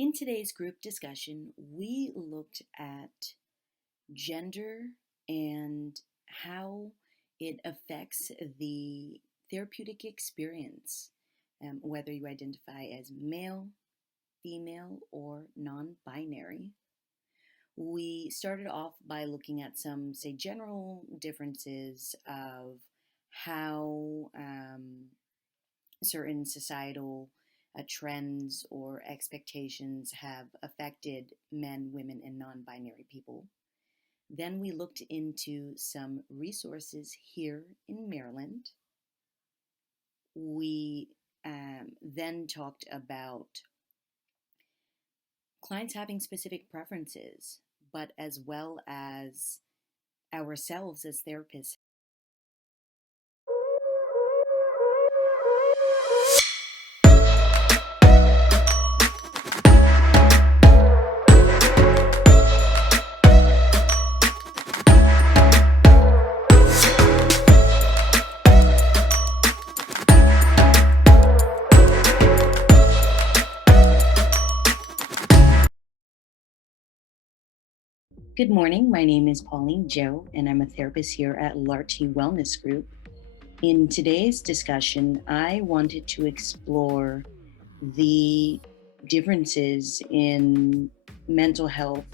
In today's group discussion, we looked at gender and how it affects the therapeutic experience, whether you identify as male, female, or non binary. We started off by looking at some, say, general differences of how certain societal trends or expectations have affected men, women, and non binary people. Then we looked into some resources here in Maryland. We then talked about clients having specific preferences, but as well as ourselves as therapists. Good morning. My name is Pauline Joe, and I'm a therapist here at Larty Wellness Group. In today's discussion, I wanted to explore the differences in mental health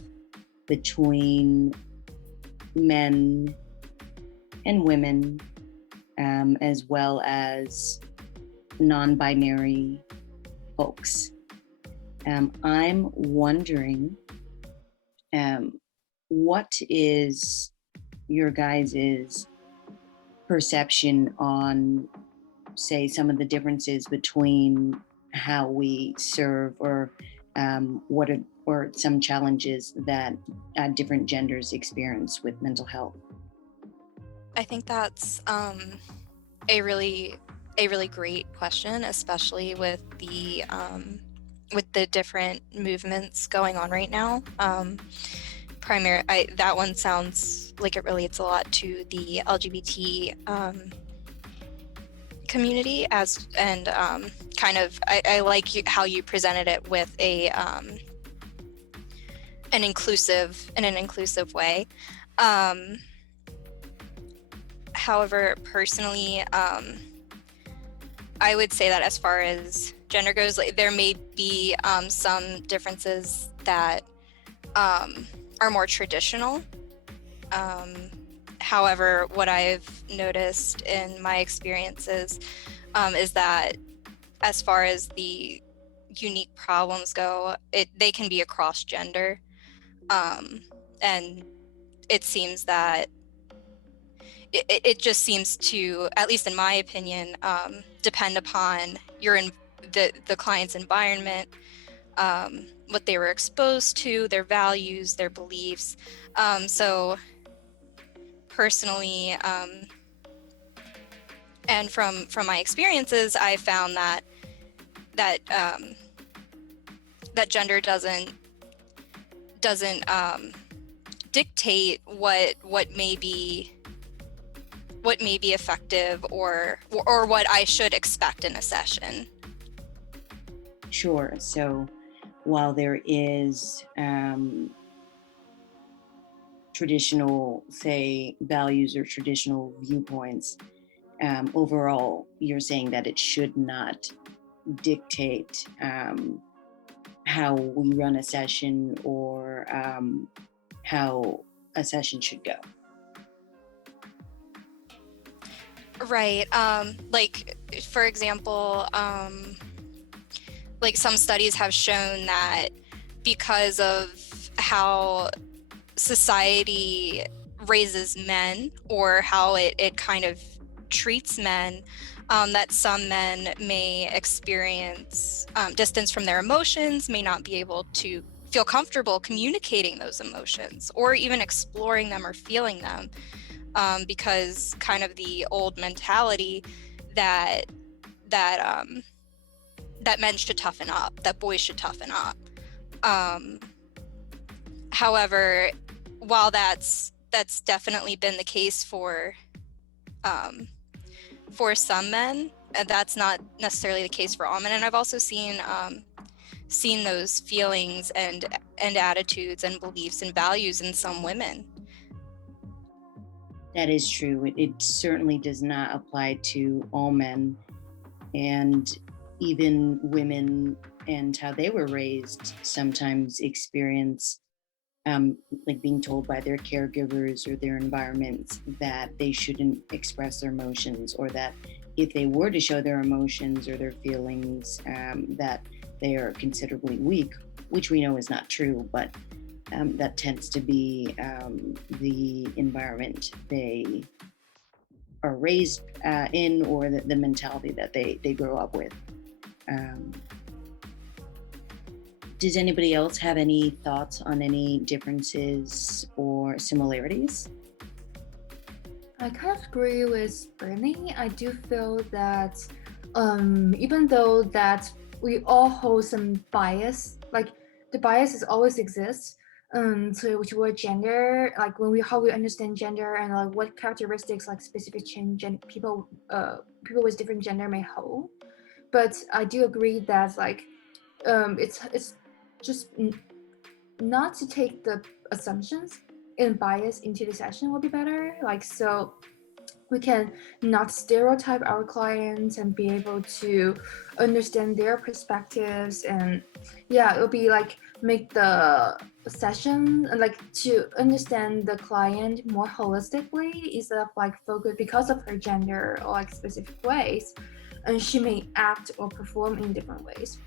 between men and women, as well as non binary folks. I'm wondering what is your guys' perception on, say, some of the differences between how we serve, or what are or some challenges that different genders experience with mental health? I think that's a really great question, especially with the different movements going on right now. That one sounds like it relates a lot to the LGBT community I like how you presented it with an inclusive way. However, personally, I would say that as far as gender goes, there may be some differences that are more traditional. However, what I've noticed in my experiences is that as far as the unique problems go, they can be across gender. And it seems that it just seems to, at least in my opinion, depend upon the client's environment, what they were exposed to, their values, their beliefs. So personally, and from my experiences, I found that that gender doesn't dictate what may be effective or what I should expect in a session. Sure. So while there is traditional, say, values or traditional viewpoints, overall, you're saying that it should not dictate how we run a session, or how a session should go. Right. Like, for example, like some studies have shown that because of how society raises men, or how it kind of treats men, that some men may experience distance from their emotions, may not be able to feel comfortable communicating those emotions or even exploring them or feeling them, because kind of the old mentality that that men should toughen up, that boys should toughen up. However, while that's definitely been the case for some men, that's not necessarily the case for all men. And I've also seen seen those feelings and attitudes and beliefs and values in some women. That is true. It certainly does not apply to all men, and even women and how they were raised sometimes experience like being told by their caregivers or their environments that they shouldn't express their emotions, or that if they were to show their emotions or their feelings, that they are considerably weak, which we know is not true, but that tends to be the environment they are raised in, or the mentality that they grow up with. Um, does anybody else have any thoughts on any differences or similarities? I kind of agree with Bernie. I do feel that even though that we all hold some bias, like the biases always exist, toward gender, like when we how we understand gender and like what characteristics like specific change and people with different gender may hold. But I do agree that like it's just not to take the assumptions and bias into the session will be better. Like so we can not stereotype our clients and be able to understand their perspectives, and yeah, it'll be like make the session like to understand the client more holistically instead of like focus because of her gender or like specific ways, and she may act or perform in different ways.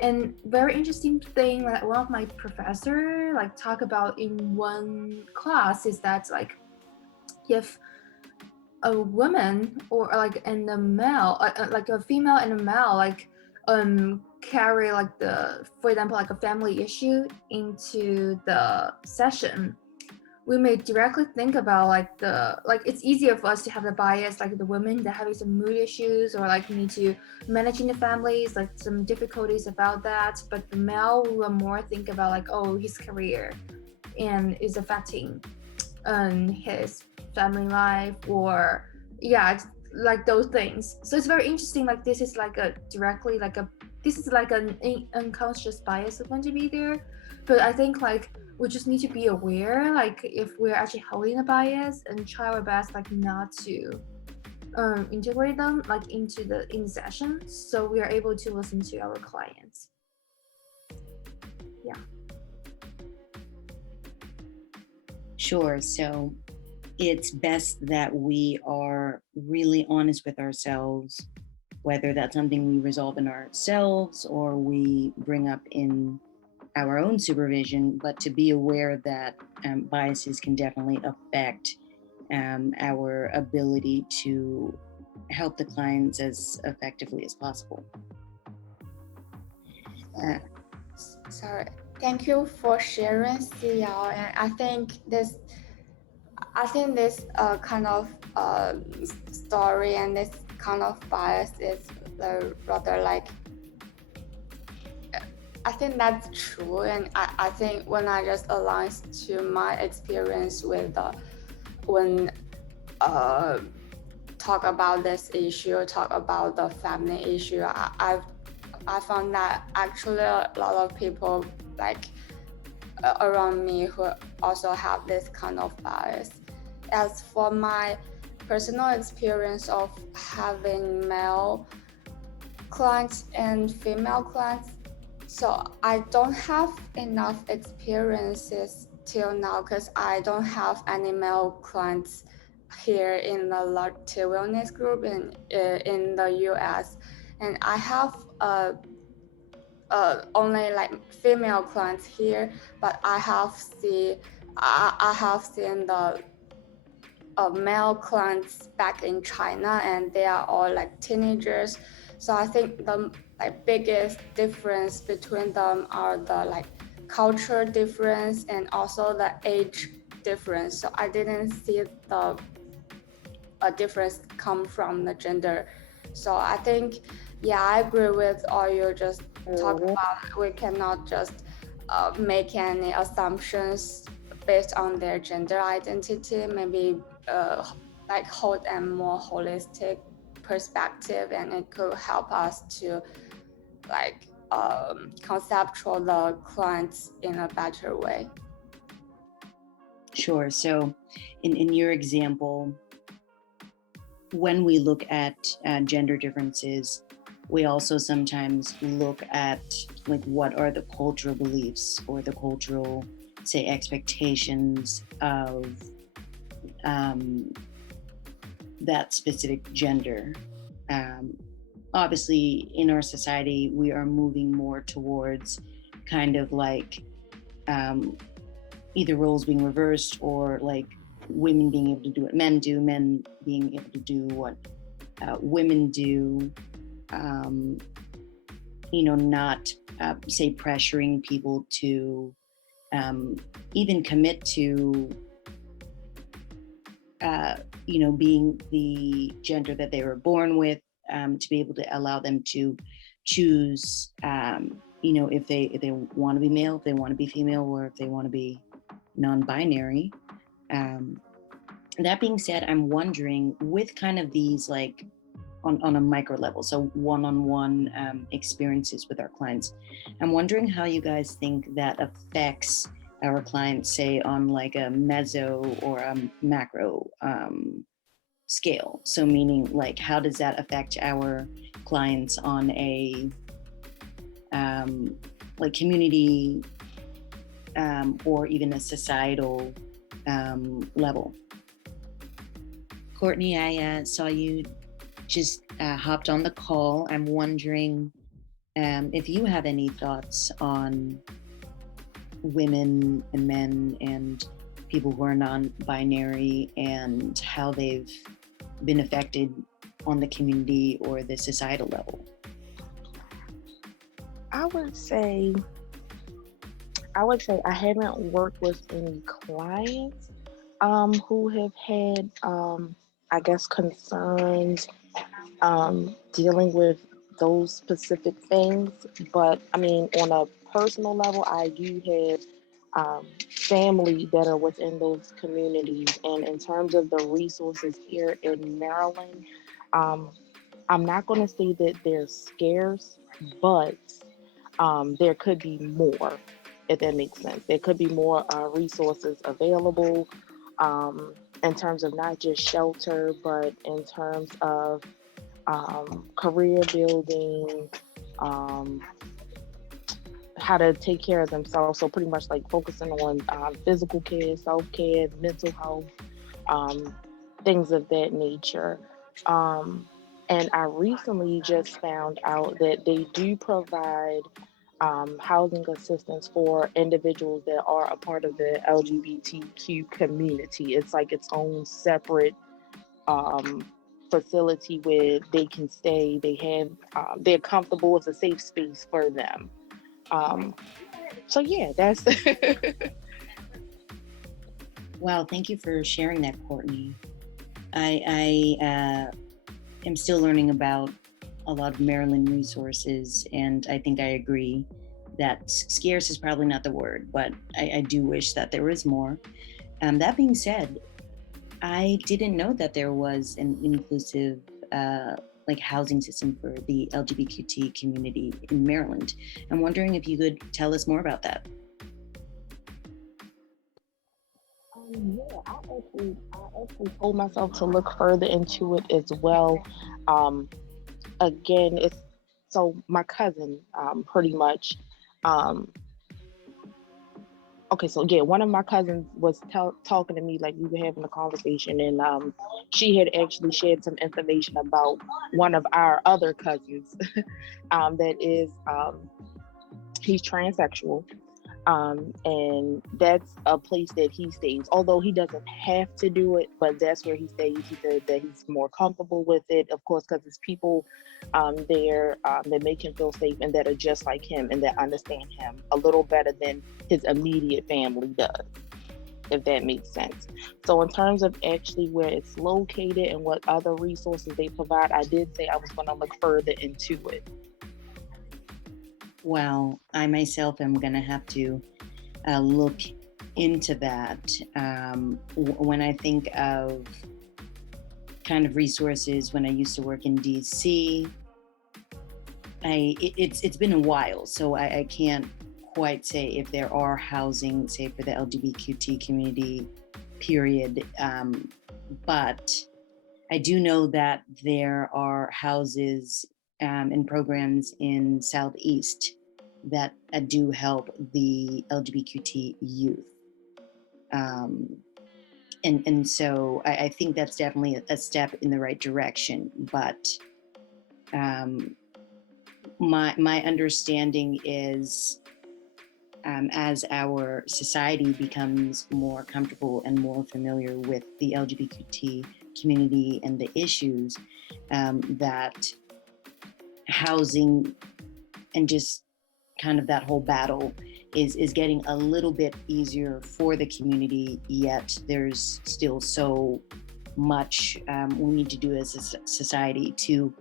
And very interesting thing that one of my professor like talk about in one class is that like if a woman or like and a male like a female and a male like carry like the for example like a family issue into the session, we may directly think about like the like it's easier for us to have the bias like the women that having some mood issues or like need to managing the families like some difficulties about that, but the male will more think about like oh his career and is affecting his family life or yeah like those things. So it's very interesting, like this is like a directly like a this is like an unconscious bias is going to be there, but I think like we just need to be aware like if we're actually holding a bias and try our best like not to integrate them like into the in session so we are able to listen to our clients. Yeah. Sure. So it's best that we are really honest with ourselves, whether that's something we resolve in ourselves or we bring up in our own supervision, but to be aware that biases can definitely affect our ability to help the clients as effectively as possible. Uh, Sorry. Thank you for sharing, Xiao. And I think this kind of story and this kind of bias is rather like. I think that's true, and I think when I just aligns to my experience with when talk about this issue, talk about the family issue, I found that actually a lot of people like around me who also have this kind of bias. As for my personal experience of having male clients and female clients, so I don't have enough experiences till now because I don't have any male clients here in the Latte Wellness group in the US, and I have only like female clients here, but I have seen the male clients back in China, and they are all like teenagers. So I think the like biggest difference between them are the like culture difference and also the age difference. So I didn't see the difference come from the gender. So I think, yeah, I agree with all you just talk about. We cannot just make any assumptions based on their gender identity. Maybe like hold a more holistic perspective, and it could help us to like conceptual the clients in a better way. Sure. So in your example, when we look at gender differences, we also sometimes look at like what are the cultural beliefs or the cultural, say, expectations of that specific gender. Obviously, in our society, we are moving more towards kind of like either roles being reversed or like women being able to do what men do, men being able to do what women do. Not say pressuring people to even commit to being the gender that they were born with, to be able to allow them to choose, if they want to be male, if they want to be female, or if they want to be non-binary. That being said, I'm wondering with kind of these like on a micro level, so one-on-one experiences with our clients, I'm wondering how you guys think that affects our clients, say on like a meso or a macro scale. So meaning like how does that affect our clients on a like community or even a societal level. Courtney, I saw you just hopped on the call. I'm wondering if you have any thoughts on women and men and people who are non-binary and how they've been affected on the community or the societal level. I would say I haven't worked with any clients who have had I guess concerns dealing with those specific things. But I mean, on a personal level, I do have family that are within those communities. And in terms of the resources here in Maryland, I'm not going to say that they're scarce, but there could be more, if that makes sense. There could be more resources available in terms of not just shelter, but in terms of career building, how to take care of themselves. So pretty much like focusing on physical care, self-care, mental health, things of that nature. And I recently just found out that they do provide housing assistance for individuals that are a part of the LGBTQ community. It's like its own separate facility where they can stay. They have they're comfortable. It's a safe space for them. So yeah, that's Wow, thank you for sharing that, Courtney. I am still learning about a lot of Maryland resources, and I think I agree that scarce is probably not the word, but I do wish that there was more. That being said, I didn't know that there was an inclusive like housing system for the LGBTQ community in Maryland. I'm wondering if you could tell us more about that. yeah, I actually told myself to look further into it as well. Again, it's so my cousin pretty much okay, so yeah, one of my cousins was talking to me, like we were having a conversation, and she had actually shared some information about one of our other cousins that is he's transsexual, and that's a place that he stays. Although he doesn't have to do it, but that's where he stays. He said that he's more comfortable with it, of course, because it's people there that make him feel safe and that are just like him and that understand him a little better than his immediate family does, if that makes sense. So in terms of actually where it's located and what other resources they provide, I did say I was going to look further into it. Wow, I myself am going to have to look into that. When I think of kind of resources, when I used to work in DC, it's been a while, so I can't quite say if there are housing, say for the LGBTQT community, period. But I do know that there are houses and programs in Southeast that do help the LGBTQT youth. And so I think that's definitely a step in the right direction. But my understanding is, as our society becomes more comfortable and more familiar with the LGBT community and the issues, that housing and just kind of that whole battle is getting a little bit easier for the community, yet there's still so much we need to do as a society to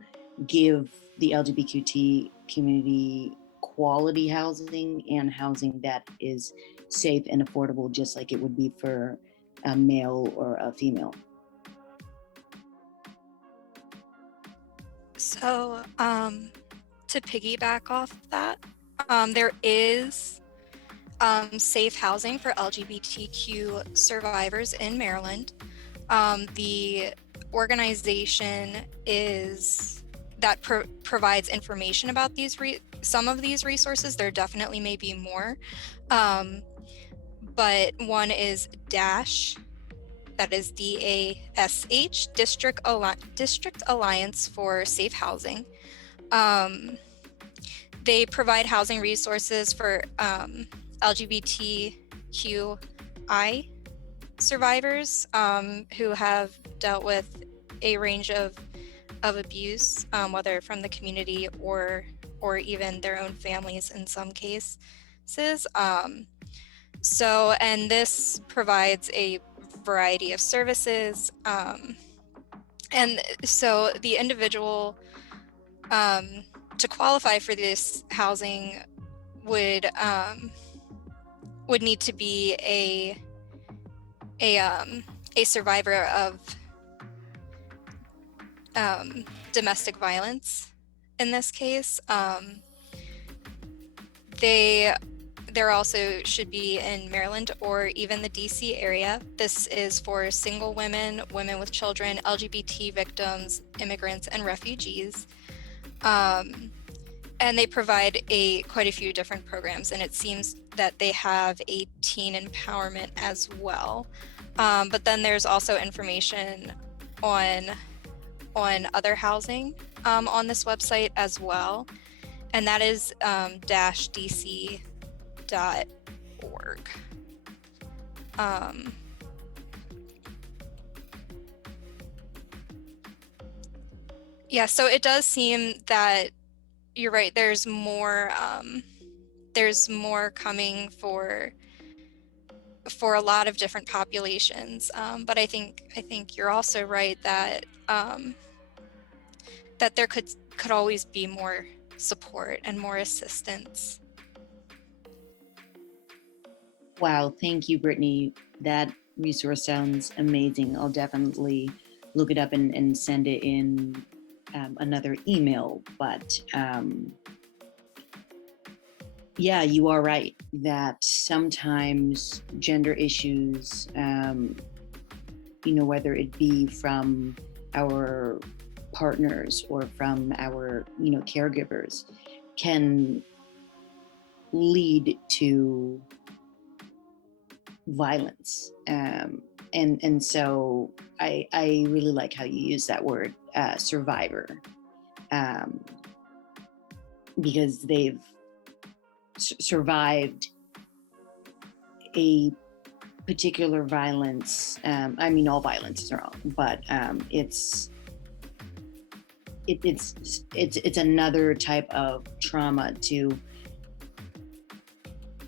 give the LGBTQ community quality housing and housing that is safe and affordable, just like it would be for a male or a female. So, to piggyback off that, there is safe housing for LGBTQ survivors in Maryland. The organization that provides information about some of these resources. There definitely may be more, but one is DASH. That is DASH, District Alliance for Safe Housing. They provide housing resources for LGBTQI survivors who have dealt with a range of abuse, whether from the community or even their own families in some cases. And this provides a variety of services, and so the individual to qualify for this housing would need to be a survivor of domestic violence. In this case, there also should be in Maryland or even the DC area. This is for single women, women with children, LGBT victims, immigrants, and refugees. And they provide quite a few different programs, and it seems that they have a teen empowerment as well. But then there's also information on other housing on this website as well, and that is -dc.org. Yeah, so it does seem that you're right. There's more coming for a lot of different populations, but I think you're also right that that there could always be more support and more assistance. Wow, thank you, Brittany. That resource sounds amazing. I'll definitely look it up and send it in another email. But yeah, you are right that sometimes gender issues, whether it be from our partners or from our, caregivers, can lead to violence. And so I really like how you use that word, survivor, because they've survived a particular violence. I mean, all violence is wrong, but it's another type of trauma to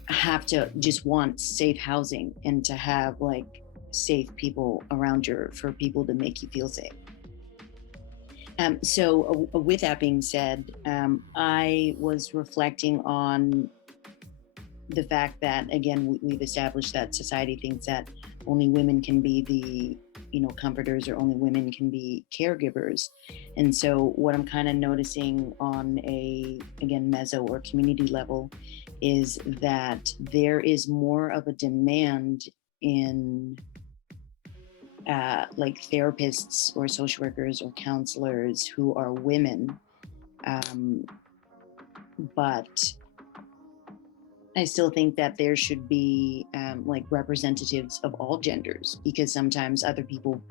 have to just want safe housing and to have like safe people around you for people to make you feel safe. So with that being said, I was reflecting on the fact that, again, we've established that society thinks that only women can be the, comforters or only women can be caregivers. And so what I'm kind of noticing on a, again, meso or community level is that there is more of a demand in like therapists or social workers or counselors who are women. But I still think that there should be like representatives of all genders, because sometimes other people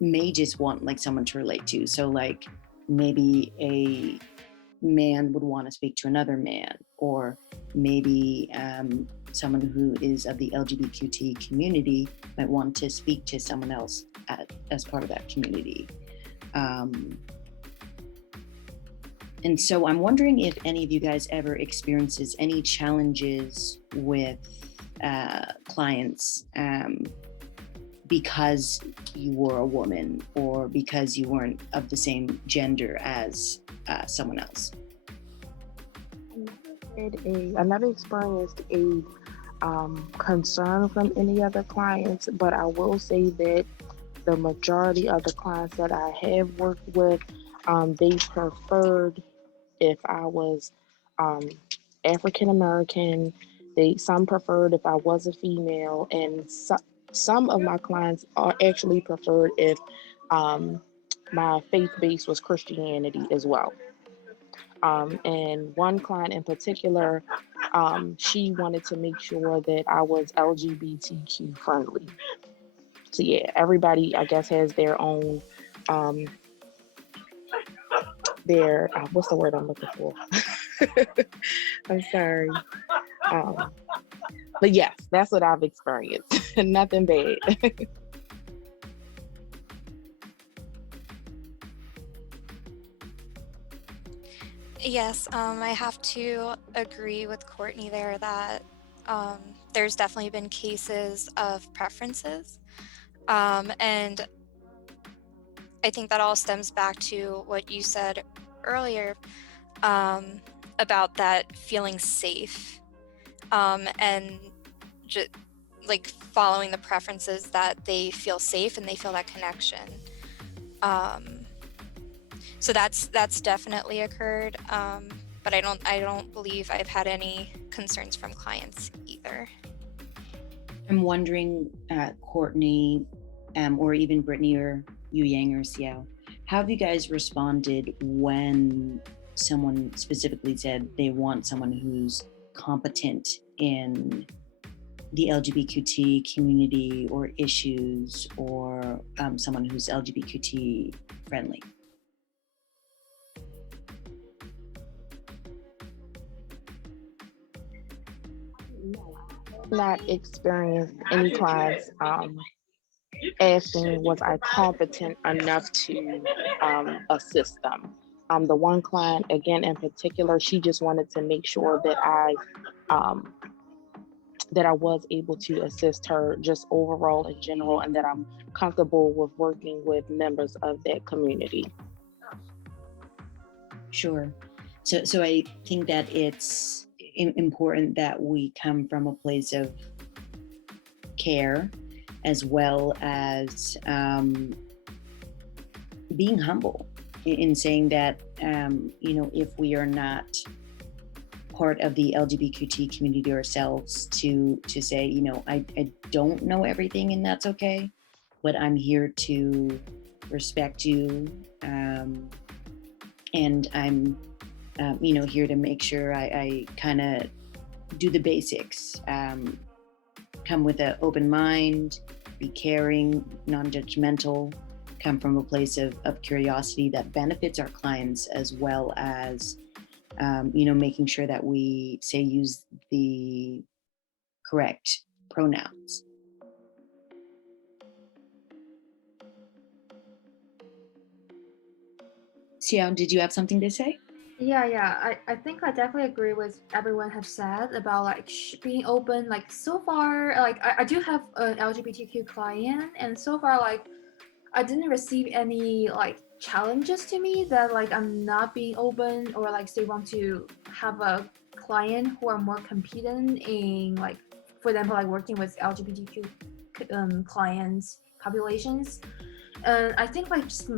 may just want like someone to relate to. So like maybe a man would want to speak to another man, or maybe someone who is of the LGBTQ community might want to speak to someone else as part of that community. And so I'm wondering if any of you guys ever experiences any challenges with clients because you were a woman or because you weren't of the same gender as someone else. I never experienced a concern from any other clients, but I will say that the majority of the clients that I have worked with, they preferred if I was African American. Some preferred if I was a female, and some of my clients are actually preferred if my faith base was Christianity as well. And one client in particular, she wanted to make sure that I was LGBTQ friendly. So yeah, everybody I guess has their own what's the word I'm looking for? I'm sorry. But yes, that's what I've experienced. Nothing bad. Yes, I have to agree with Courtney there that there's definitely been cases of preferences. And I think that all stems back to what you said earlier about that feeling safe and just like following the preferences that they feel safe and they feel that connection. So that's definitely occurred, but I don't believe I've had any concerns from clients either. I'm wondering, Courtney, or even Brittany or Yu Yang or Xiao, how have you guys responded when someone specifically said they want someone who's competent in the LGBTQ community or issues, or someone who's LGBT friendly? Not experienced any clients asking was I competent enough to assist them. The one client, again in particular, she just wanted to make sure that I was able to assist her just overall in general, and that I'm comfortable with working with members of that community. Sure. So I think that it's important that we come from a place of care, as well as being humble in saying that, if we are not part of the LGBTQ community ourselves, to say, I don't know everything, and that's okay, but I'm here to respect you, and I'm here to make sure I kind of do the basics, come with an open mind, be caring, non-judgmental, come from a place of curiosity that benefits our clients, as well as making sure that we use the correct pronouns. Xiao, did you have something to say? Yeah. I think I definitely agree with everyone have said about like being open. Like so far, like I do have an LGBTQ client, and so far like I didn't receive any like challenges to me that like I'm not being open, or like they want to have a client who are more competent in like, for example, like working with LGBTQ clients populations. And I think like just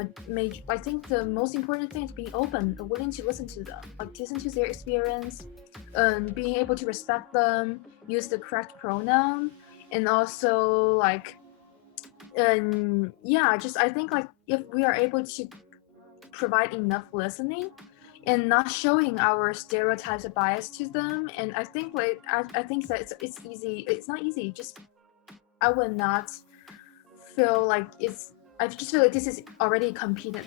I think the most important thing is being open, willing to listen to them, like listen to their experience, and being able to respect them, use the correct pronoun, and also like, and yeah, just I think like if we are able to provide enough listening and not showing our stereotypes or bias to them, and I think like I think that it's easy. It's not easy. Just I would not feel like it's. I just feel like this is already competent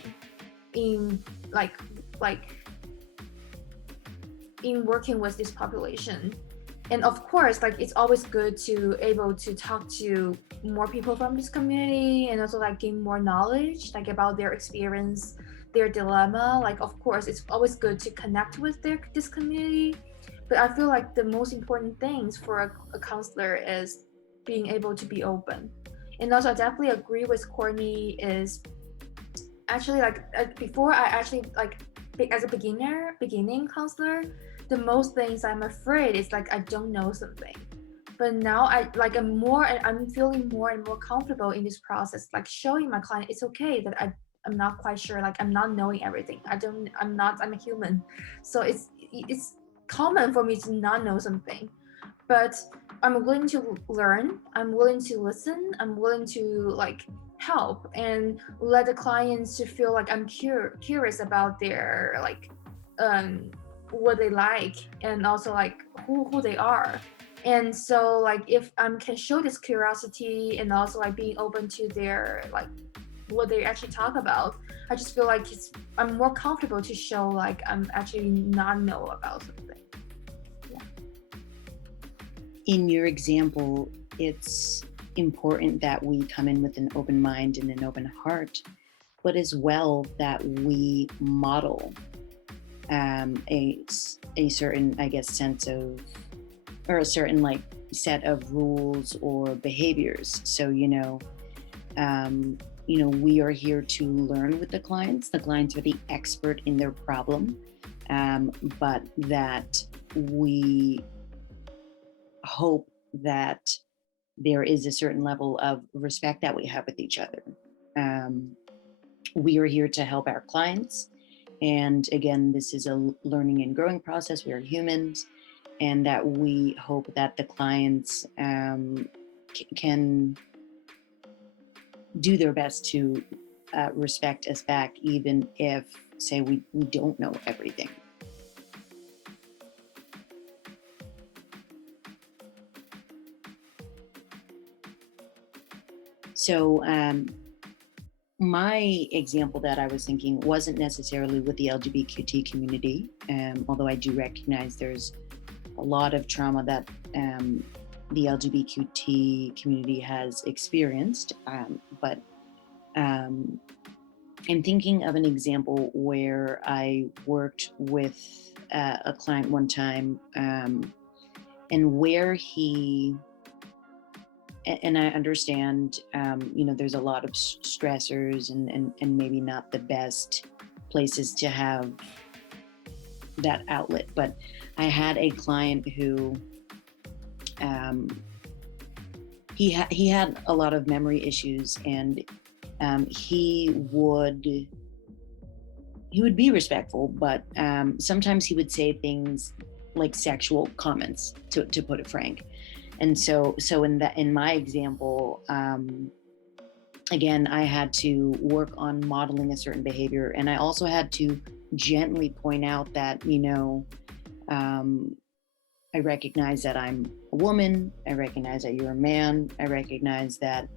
in like in working with this population. And of course, like it's always good to able to talk to more people from this community and also like gain more knowledge like about their experience, their dilemma. Like of course, it's always good to connect with this community. But I feel like the most important things for a counselor is being able to be open. And also, I definitely agree with Courtney. Is actually like before I actually like as a beginning counselor, the most things I'm afraid is like I don't know something. But now I'm feeling more and more comfortable in this process, like showing my client it's okay that I'm not quite sure, like I'm not knowing everything. I'm a human. So it's common for me to not know something. But I'm willing to learn, I'm willing to listen, I'm willing to like help and let the clients to feel like I'm curious about their like what they like and also like who they are. And so like if I can show this curiosity and also like being open to their like what they actually talk about, I just feel like I'm more comfortable to show like I'm actually not know about something. In your example, it's important that we come in with an open mind and an open heart, but as well that we model a certain, I guess, sense of, or a certain like set of rules or behaviors. So, we are here to learn with the clients. The clients are the expert in their problem, but that we hope that there is a certain level of respect that we have with each other. We are here to help our clients. And again, this is a learning and growing process. We are humans, and that we hope that the clients can do their best to respect us back, even if, say, we don't know everything. So my example that I was thinking wasn't necessarily with the LGBTQ community, although I do recognize there's a lot of trauma that the LGBTQ community has experienced. But I'm thinking of an example where I worked with a client one time, and where he, and I understand, there's a lot of stressors and maybe not the best places to have that outlet. But I had a client who, he had a lot of memory issues, and he would be respectful, but sometimes he would say things like sexual comments, to put it frank. And so in my example, again, I had to work on modeling a certain behavior, and I also had to gently point out that, I recognize that I'm a woman. I recognize that you're a man. I recognize that,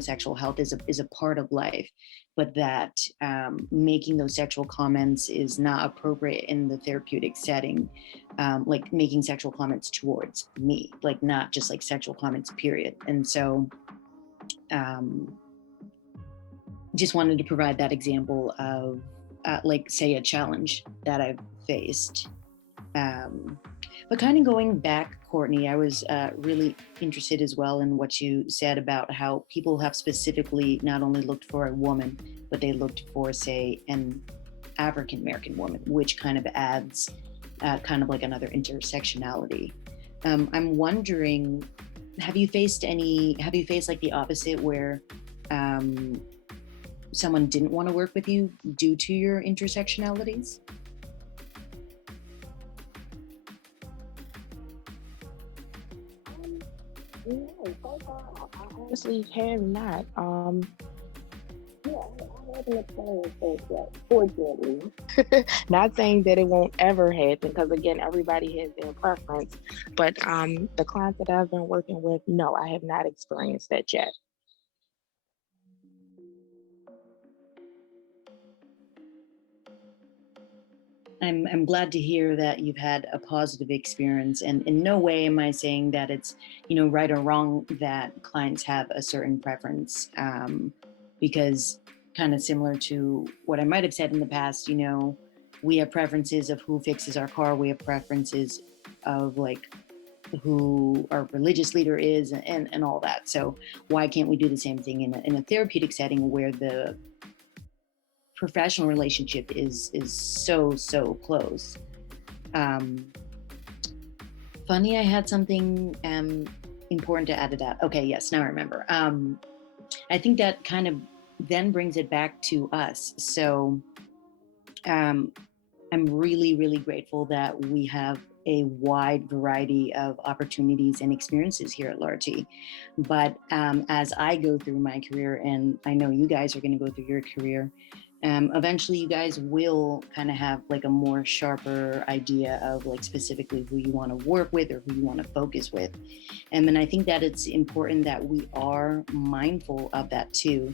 sexual health is a part of life, but that making those sexual comments is not appropriate in the therapeutic setting, like making sexual comments towards me, like not just like sexual comments, period. And so just wanted to provide that example of like, say, a challenge that I've faced. But kind of going back, Courtney, I was really interested as well in what you said about how people have specifically not only looked for a woman, but they looked for, say, an African American woman, which kind of adds kind of like another intersectionality. I'm wondering, have you faced like the opposite where someone didn't want to work with you due to your intersectionalities? No, so far I honestly have not. Yeah, I haven't experienced that yet, fortunately. Not saying that it won't ever happen, because again, everybody has their preference. But the clients that I've been working with, no, I have not experienced that yet. I'm glad to hear that you've had a positive experience, and in no way am I saying that it's, you know, right or wrong that clients have a certain preference, because kind of similar to what I might have said in the past, you know, we have preferences of who fixes our car, we have preferences of like who our religious leader is, and all that. So why can't we do the same thing in a therapeutic setting where the professional relationship is so close? Um, Funny, I had something important to add to that. Okay, yes, now I remember. I think that kind of then brings it back to us. So um, I'm really grateful that we have a wide variety of opportunities and experiences here at Larty. But as I go through my career, and I know you guys are going to go through your career, eventually you guys will kind of have like a more sharper idea of like specifically who you want to work with or who you want to focus with. And I think that it's important that we are mindful of that too.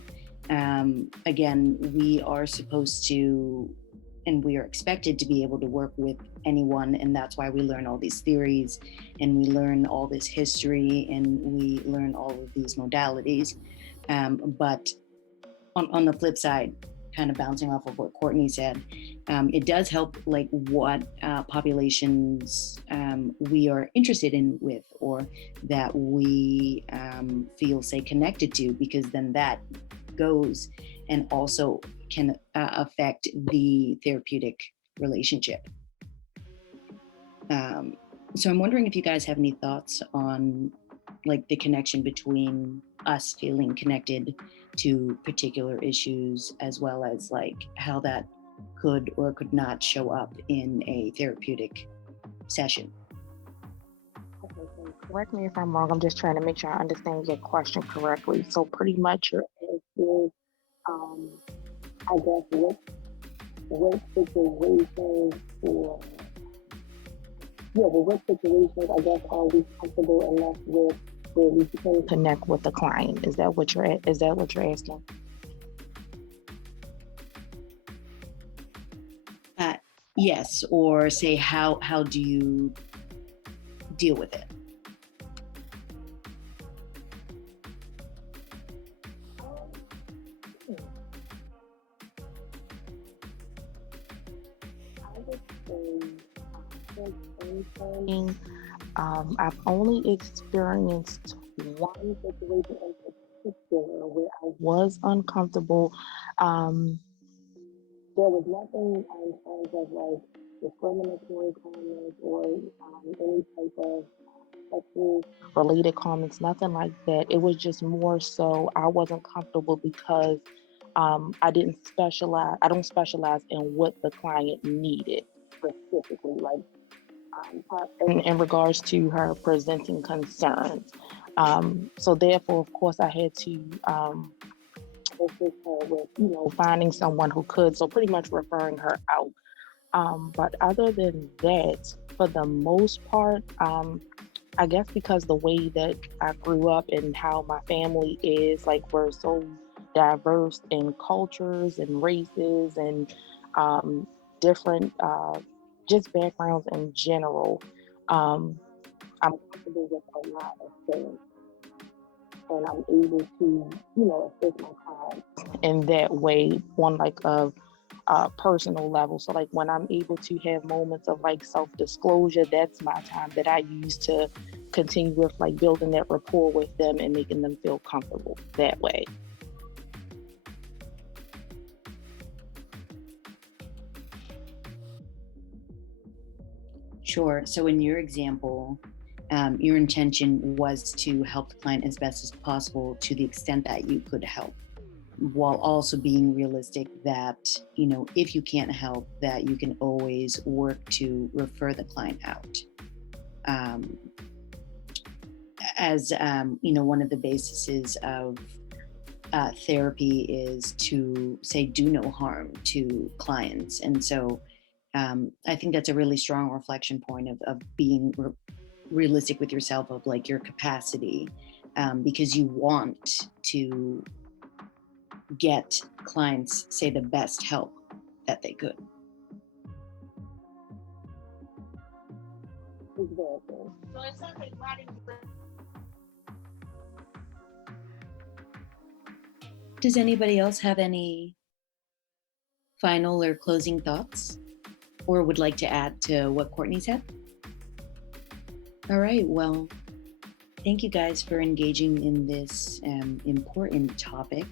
Again, we are supposed to, and we are expected to be able to work with anyone, and that's why we learn all these theories and we learn all this history and we learn all of these modalities. But on the flip side, kind of bouncing off of what Courtney said, it does help like what populations we are interested in with, or that we feel, say, connected to, because then that goes and also can affect the therapeutic relationship. So I'm wondering if you guys have any thoughts on like the connection between us feeling connected to particular issues, as well as like how that could or could not show up in a therapeutic session. Okay, so correct me if I'm wrong. I'm just trying to make sure I understand your question correctly. So pretty much your answer, um, I guess, what situations or what situations, I guess, are we comfortable enough with where we can connect with the client? Is that what you're asking? Yes, or say how do you deal with it? I would say, I've only experienced one situation in particular where I was uncomfortable. There was nothing in terms of like discriminatory comments or any type of sexual related comments, nothing like that. It was just more so I wasn't comfortable because I don't specialize in what the client needed specifically, like in regards to her presenting concerns. So therefore, of course, I had to assist her with, finding someone who could. So pretty much referring her out. But other than that, for the most part, I guess because the way that I grew up and how my family is, like we're so diverse in cultures and races and different just backgrounds in general. I'm comfortable with a lot of things, and I'm able to, assist my clients in that way on like a personal level. So like when I'm able to have moments of like self-disclosure, that's my time that I use to continue with like building that rapport with them and making them feel comfortable that way. Sure. So in your example, your intention was to help the client as best as possible to the extent that you could help, while also being realistic that, if you can't help, that you can always work to refer the client out. As one of the bases of therapy is to say do no harm to clients. And so I think that's a really strong reflection point of being realistic with yourself, of like your capacity, because you want to get clients, say, the best help that they could. Exactly. Does anybody else have any final or closing thoughts, or would like to add to what Courtney said? All right, well, thank you guys for engaging in this important topic.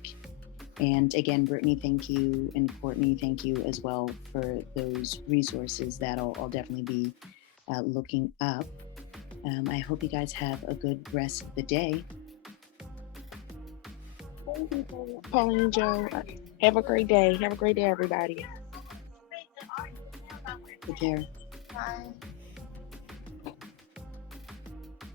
And again, Brittany, thank you, and Courtney, thank you as well for those resources that I'll definitely be looking up. I hope you guys have a good rest of the day. Thank you, Pauline and Joe. Have a great day. Have a great day, everybody. Take care. Bye.